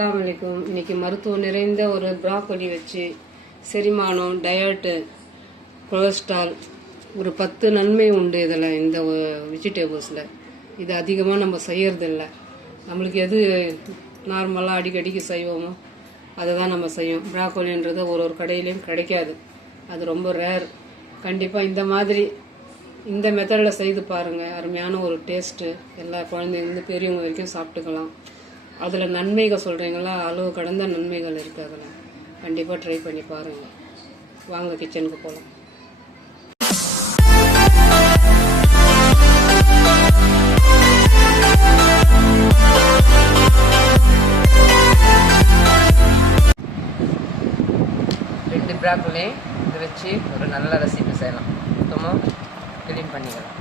அஸ்ஸலாமு அலைக்கும். இன்னைக்கு மருத்துவம் நிறைந்த ஒரு ப்ராக்கோலி வச்சு செரிமானம், டயட்டு, கொலஸ்ட்ரால் ஒரு 10 நன்மை உண்டு இதில். இந்த வெஜிடபிள்ஸில் இது அதிகமாக நம்ம செய்யறதில்ல. நம்மளுக்கு எது நார்மலாக அடிக்கடிக்கு செய்வோமோ அதை தான் நம்ம செய்வோம். ப்ராக்கோலின்றது ஒரு கடையிலையும் கிடைக்காது, அது ரொம்ப ரேர். கண்டிப்பாக இந்த மாதிரி இந்த மெத்தடில் செய்து பாருங்கள். அருமையான ஒரு டேஸ்ட்டு. எல்லா குழந்தைங்க பெரியவங்க வரைக்கும் சாப்பிட்டுக்கலாம். அதில் நன்மைகள் சொல்கிறீங்களா, அளவு கடந்த நன்மைகள் இருக்குது. அதில் கண்டிப்பாக ட்ரை பண்ணி பாருங்கள். வாங்க கிச்சனுக்கு போகலாம். ரெண்டு ப்ராக்கோலி இதை வச்சு ஒரு நல்ல ரெசிபி செய்யலாம். மொத்தமாக க்ளீன் பண்ணிக்கலாம்.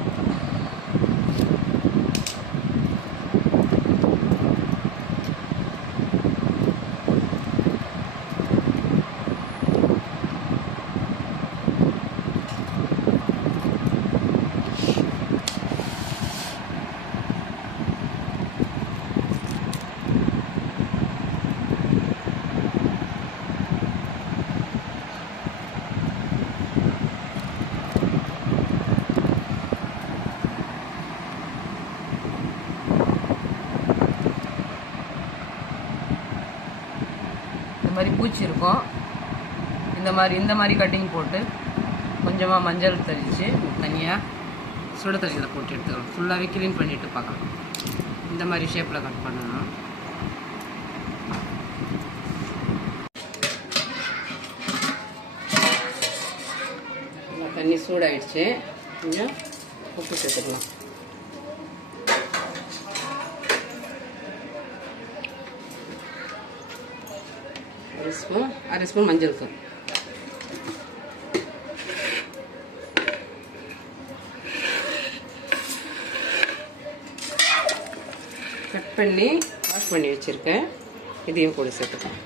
இந்த மாதிரி பூச்சி இருக்கும். இந்த மாதிரி கட்டிங் போட்டு கொஞ்சமாக மஞ்சள் தெளித்து தனியாக சுட தண்ணியில் போட்டு எடுத்துக்கலாம். ஃபுல்லாகவே க்ளீன் பண்ணிவிட்டு பார்க்கலாம். இந்த மாதிரி ஷேப்பில் கட் பண்ணணும். தண்ணி சூடாயிடுச்சு. கொஞ்சம் உப்பு சேர்த்துக்கலாம். அரை ஸ்பூன் மஞ்சள் தூள், கட் பண்ணி வாஷ் பண்ணி வச்சுருக்கேன். இதையும் கூட சேர்த்துக்கலாம்.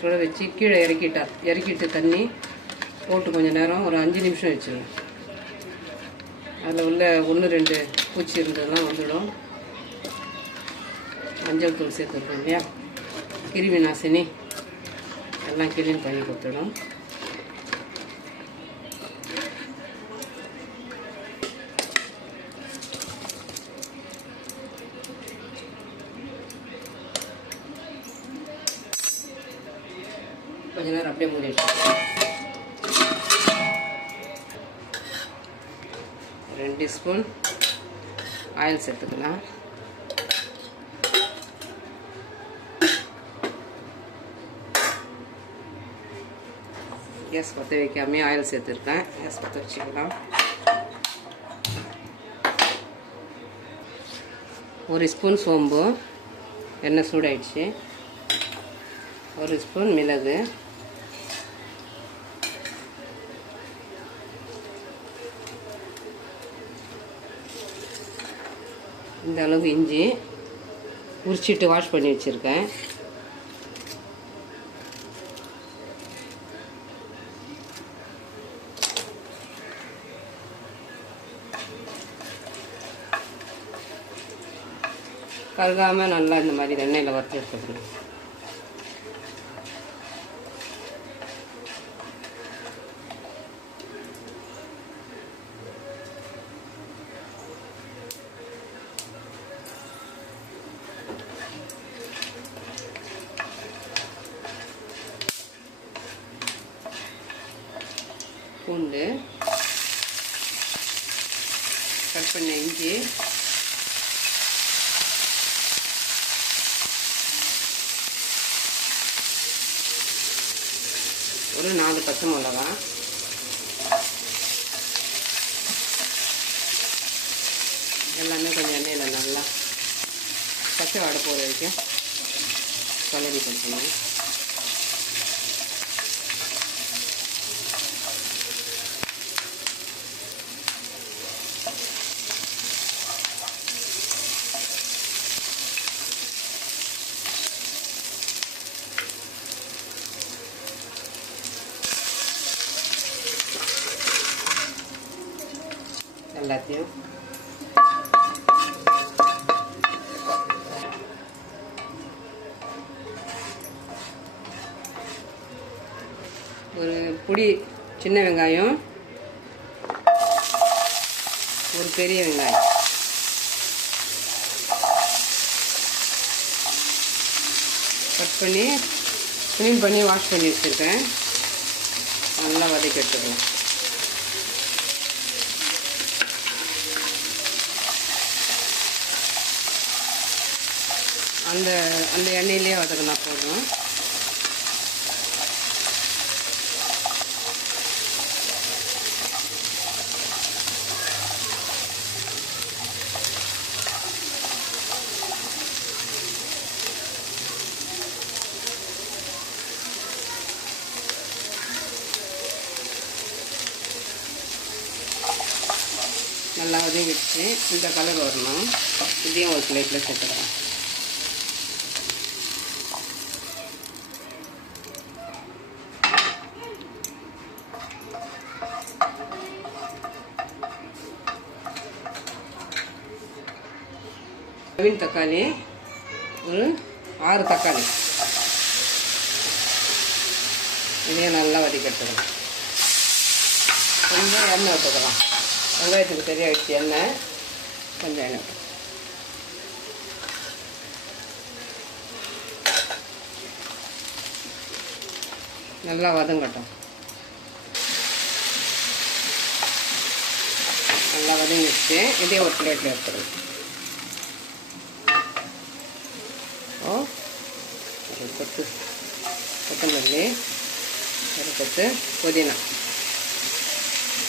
சுட வச்சு கீழே இறக்கிட்டு தண்ணி போட்டு கொஞ்சம் நேரம் ஒரு 5 நிமிஷம் வச்சுருவேன். அதில் உள்ள 1-2 பூச்சி இருந்ததுலாம் வந்துடும். மஞ்சள் தூள் சேர்த்துருக்கோம் இல்லையா, கிருமி நாசினி எல்லாம் க்ளீன் பண்ணி கொடுத்துடும். கொஞ்ச நேரம் அப்படியே மூடி வச்சுக்கலாம். 2 ஸ்பூன் ஆயில் சேர்த்துக்கலாம். கேஸ் பற்ற வைக்காமே ஆயில் சேர்த்துருக்கேன். கேஸ் பற்ற வச்சுக்கலாம். 1 ஸ்பூன் சோம்பு, எண்ணெய் சூடாயிடுச்சு. 1 ஸ்பூன் மிளகு, இந்த அளவு இஞ்சி உரிச்சிட்டு வாஷ் பண்ணி வச்சுருக்கேன். கருகாமல் நல்லா இந்த மாதிரி எண்ணெயில் வறுத்து எடுத்துக்கணும். பூண்டு, கட் பண்ண இஞ்சி, ஒரு 4 பச்சை மிளகா, எல்லாமே கொஞ்சம் எண்ணெயில் நல்லா பச்சை வாடை போகிற வரைக்கும் கலரி கொடுக்கணும். எல்லாத்தையும் ஒரு பொடி சின்ன வெங்காயம், ஒரு பெரிய வெங்காயம், கட் பண்ணி க்ளீன் பண்ணி வாஷ் பண்ணி வச்சுருக்கேன். நல்லா வதக்கி எடுத்துக்கலாம். அந்த அந்த எண்ணெயிலே வதக்கினா போதும். நல்லா வதங்கிடுச்சு. இந்த கலர் வரணும். இதையும் ஒரு பிளேட்டில் சேர்த்துக்கலாம். தக்காளி ஒரு 6 தக்காளி, இதையும் நல்லா வதக்கிட்டுக்கலாம். கொஞ்சம் எண்ணெய் விட்டுக்கலாம். வெங்காயத்துக்கு சரியாகிடுச்சு எண்ணெய். கொஞ்சம் எண்ணெய் விட்டு நல்லா வதங்கட்டும். நல்லா வதங்கிடுச்சு. இதே ஒரு பிளேட்டில் எடுத்துருவோம். ஒரு கொத்து கொத்தமல்லி, ஒரு கொத்து புதினா.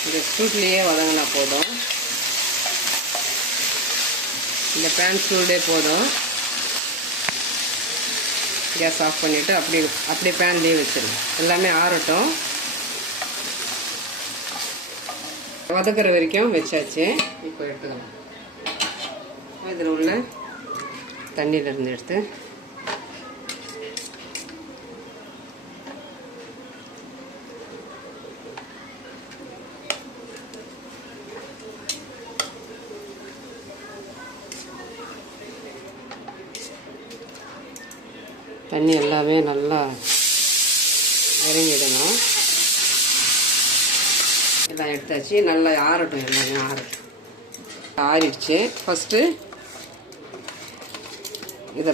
இந்த சூட்லேயே வதங்கினா போதும். இந்த பேன் சூடே போதும். கேஸ் ஆஃப் பண்ணிவிட்டு அப்படியே பேன்லேயே வச்சிடணும். எல்லாமே ஆறட்டும். வதக்கிற வரைக்கும் வச்சாச்சு. இப்போ எடுத்துக்கலாம். இதில் உள்ள தண்ணியிலேருந்து எடுத்து தண்ணி எல்லாமே நல்லா இறங்கிடணும். எல்லாம் எடுத்தாச்சு. நல்லா ஆறட்டும். எல்லாமே ஆறட்டும். ஆறிடுச்சு. ஃபஸ்ட்டு இதை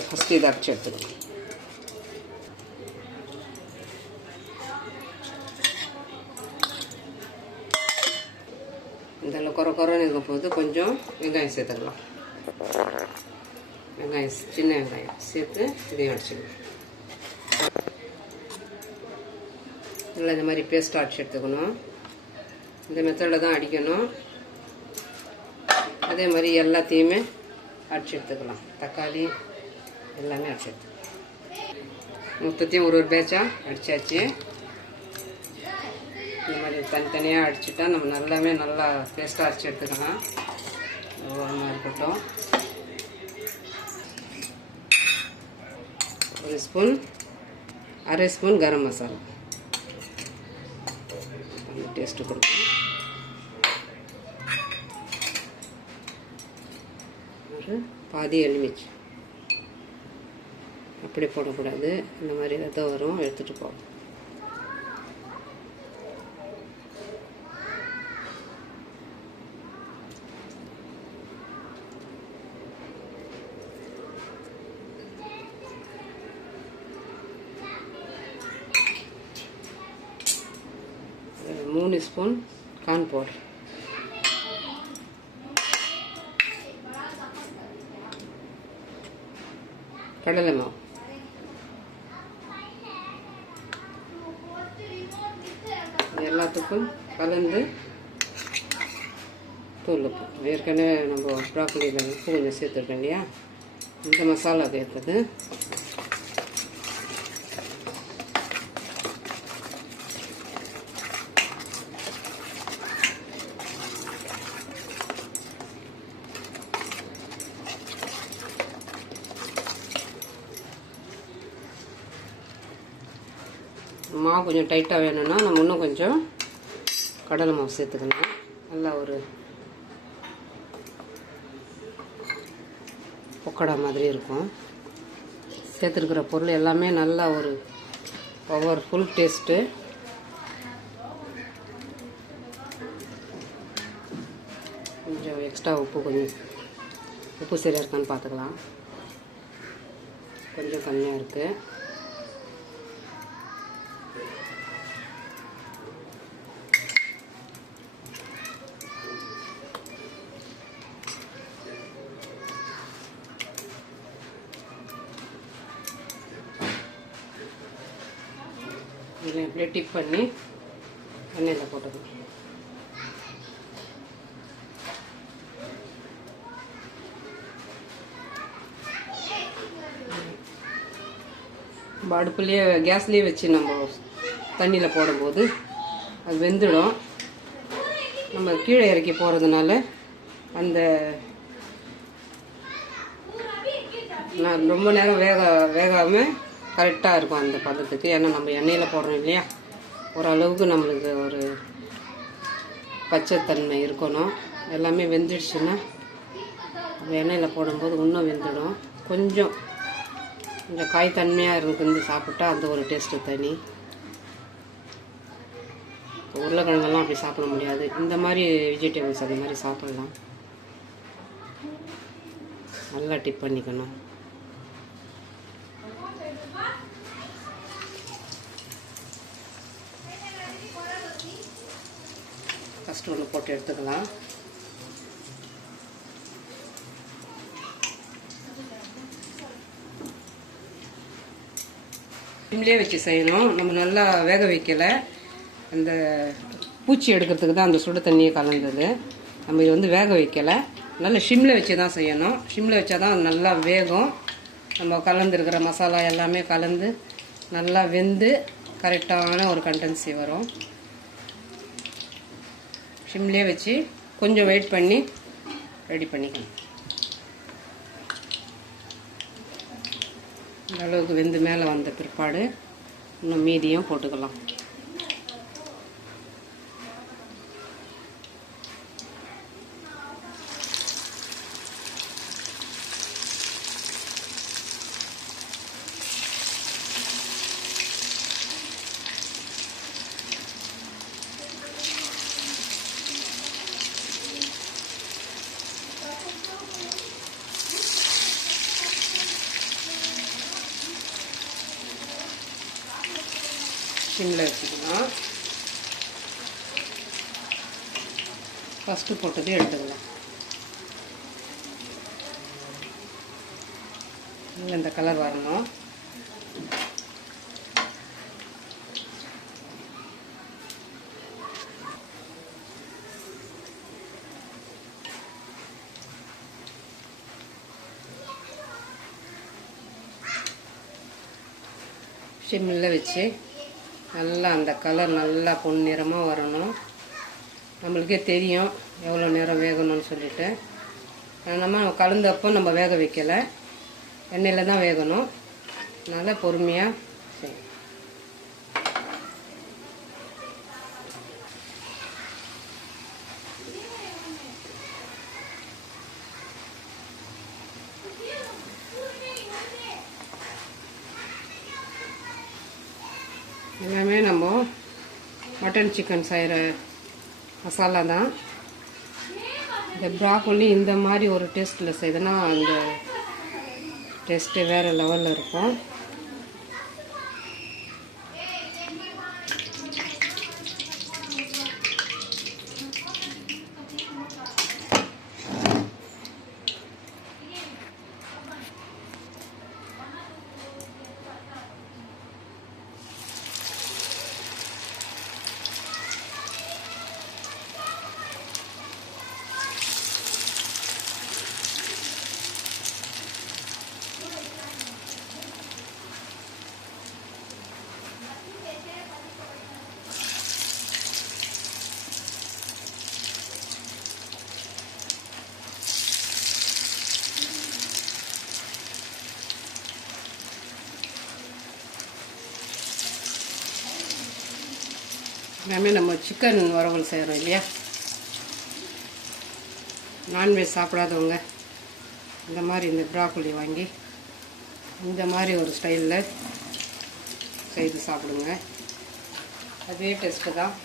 அரைச்சி எடுத்துக்கணும். இதில் குறைன்னு இருக்க போது கொஞ்சம் வெங்காயம் சேர்த்துக்கலாம். வெங்காயம், சின்ன வெங்காயம் சேர்த்து இதையும் அடிச்சுக்கணும். நல்லா இந்த மாதிரி பேஸ்ட்டாக அடிச்சு எடுத்துக்கணும். இந்த மெத்தடில் தான் அடிக்கணும். அதே மாதிரி எல்லாத்தையுமே அடிச்சு எடுத்துக்கலாம். தக்காளி எல்லாமே அடிச்சு எடுத்துக்கலாம். மொத்தத்தையும் ஒரு பேட்சாக அடித்தாச்சு. இந்த மாதிரி தனித்தனியாக அடிச்சுட்டா நம்ம நல்லா பேஸ்ட்டாக அடிச்சு எடுத்துக்கலாம். ஒன்றா இருக்கட்டும். ஒரு ஸ்பூன், அரை ஸ்பூன் கரம் மசாலா டேஸ்ட்டு கொடுக்கும். ஒரு பாதி எலுமிச்சை. அப்படி போடக்கூடாது. இந்த மாதிரி விதை வரும், எடுத்துகிட்டு போகும். மூணு ஸ்பூன் கார்ன் பவுடர், கடலை மாவு, எல்லாத்துக்கும் கலந்து தூள் உப்பு. ஏற்கனவே நம்ம ப்ராக்கலியில் உப்பு கொஞ்சம் சேர்த்துருக்கோம் இல்லையா, இந்த மசாலாவுக்கு ஏற்றது. மாவு கொஞ்சம் டைட்டாக வேணும்னா நம்ம இன்னும் கொஞ்சம் கடலை மாவு சேர்த்துக்கணும். நல்லா ஒரு பொக்கடா மாதிரி இருக்கும். சேர்த்துருக்கிற பொருள் எல்லாமே நல்லா ஒரு பவர்ஃபுல் டேஸ்ட்டு. எக்ஸ்ட்ரா உப்பு கொஞ்சம் உப்பு சரியாக இருக்கான்னு பார்த்துக்கலாம். கொஞ்சம் கம்மியாக இருக்குது. இதில் இப்படியே டிப் பண்ணி எண்ணெயில் போட்டுக்கலாம். அடுப்புலேயே கேஸ்லேயே வச்சு நம்ம தண்ணியில் போடும்போது அது வெந்துடும். நம்ம கீழே இறக்கி போகிறதுனால அந்த நான் ரொம்ப நேரம் வேகாமல் கரெக்டாக இருக்கும் அந்த பதத்துக்கு. ஏன்னா நம்ம எண்ணெயில் போடுறோம் இல்லையா, ஓரளவுக்கு நம்மளுக்கு ஒரு பச்சைத்தன்மை இருக்கணும். எல்லாமே வெந்துடுச்சுன்னா எண்ணெயில் போடும்போது இன்னும் வெந்துடும். கொஞ்சம் காய் தன்மையாக இருந்து சாப்பிட்டா அந்த ஒரு டேஸ்ட்டு தனி. உருளைக்கிழங்கெல்லாம் அப்படி சாப்பிட முடியாது. இந்த மாதிரி வெஜிடபிள்ஸ் அந்த மாதிரி சாப்பிடலாம். நல்லா டிப் பண்ணிக்கணும். ஃபஸ்ட்டு ஒன்று போட்டு எடுத்துக்கலாம். சிம்லேயே வச்சு செய்யணும். நம்ம நல்லா வேக வைக்கலை. அந்த பூச்சி எடுக்கிறதுக்கு தான் அந்த சுடு தண்ணியை கலந்தது. நம்ம இது வேக வைக்கலை. நல்லா ஷிம்மில் வச்சு தான் செய்யணும். ஷிம்மில் வச்சா தான் நல்லா வேகும். நம்ம கலந்துருக்கிற மசாலா எல்லாமே கலந்து நல்லா வெந்து கரெக்டான ஒரு கண்டென்சி வரும். ஷிம்லேயே வச்சு கொஞ்சம் வெயிட் பண்ணி ரெடி பண்ணிக்கணும். இந்த அளவுக்கு வெந்து மேலே வந்த பிற்பாடு இன்னும் மீதியும் போட்டுக்கலாம். சிம்மில் வச்சுக்கலாம். ஃபஸ்ட்டு போட்டதே எடுத்துக்கலாம். இந்த கலர் வரணும். சிம்மில் வச்சு நல்லா அந்த கலர் நல்லா பொன்னிறமாக வரணும். நம்மளுக்கே தெரியும் எவ்வளோ நேரம் வேகணும்னு சொல்லிட்டு. நம்ம கலந்தப்போ நம்ம வேக வைக்கலை, எண்ணெயில் தான் வேகணும். அதனால் பொறுமையாக செய்யும். எல்லாமே நம்ம மட்டன் சிக்கன் செய்கிற மசாலா தான். இந்த ப்ராக்கோலி இந்த மாதிரி ஒரு டேஸ்ட்டில் செய்தோன்னா அந்த டேஸ்ட்டு வேறு லெவலில் இருக்கும். எல்லாமே நம்ம சிக்கன் வறுவல் செய்கிறோம் இல்லையா, நான்வெஜ் சாப்பிடாதவங்க இந்த மாதிரி இந்த ப்ராக்கோலி வாங்கி இந்த மாதிரி ஒரு ஸ்டைலில் செய்து சாப்பிடுங்க. அதே டேஸ்ட்டு தான்.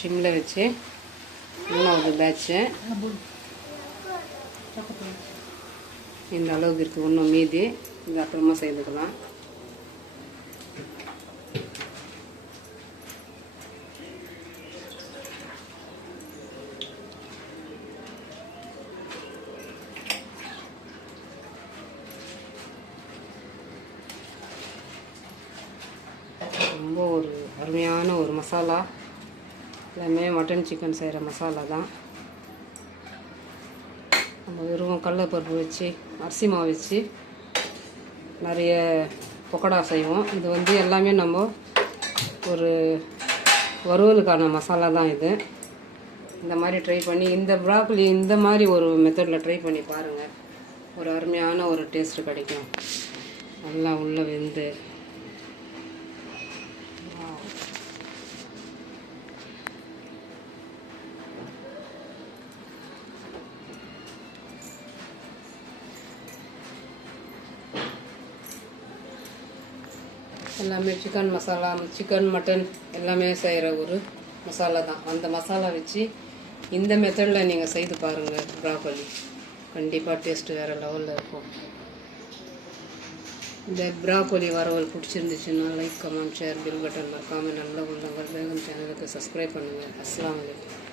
ஷிம்மில் வச்சு 3வது பேட்ச்சு இந்த அளவுக்கு இருக்குது. இன்னும் மீதி இது அப்புறமா செய்துக்கலாம். ரொம்ப ஒரு அருமையான ஒரு மசாலா. எல்லாமே மட்டன் சிக்கன் செய்கிற மசாலா தான். நம்ம வெறும் கடலைப்பருப்பு வச்சு அரிசி மாவு வச்சு நிறைய பக்கோடா செய்வோம். இது வந்து எல்லாமே நம்ம ஒரு வறுவலுக்கான மசாலா தான் இது. இந்த மாதிரி ட்ரை பண்ணி இந்த ப்ராக்கோலி இந்த மாதிரி ஒரு மெத்தடில் ட்ரை பண்ணி பாருங்கள். ஒரு அருமையான ஒரு டேஸ்ட்டு கிடைக்கும். நல்லா உள்ளே வெந்து எல்லாமே சிக்கன் மசாலா, சிக்கன் மட்டன் எல்லாமே செய்கிற ஒரு மசாலா தான். அந்த மசாலா வச்சு இந்த மெத்தடில் நீங்கள் செய்து பாருங்கள். ப்ராக்கோலி கண்டிப்பாக டேஸ்ட்டு வேறு லெவலில் இருக்கும். இந்த ப்ராக்கோலி வரவல் பிடிச்சிருந்துச்சுன்னா like, comment, share, bill button மறக்காமல் நல்ல உள்ளவங்க வேகம் சேனலுக்கு சப்ஸ்கிரைப் பண்ணுங்கள். அஸ்ஸலாமு அலைக்கும்.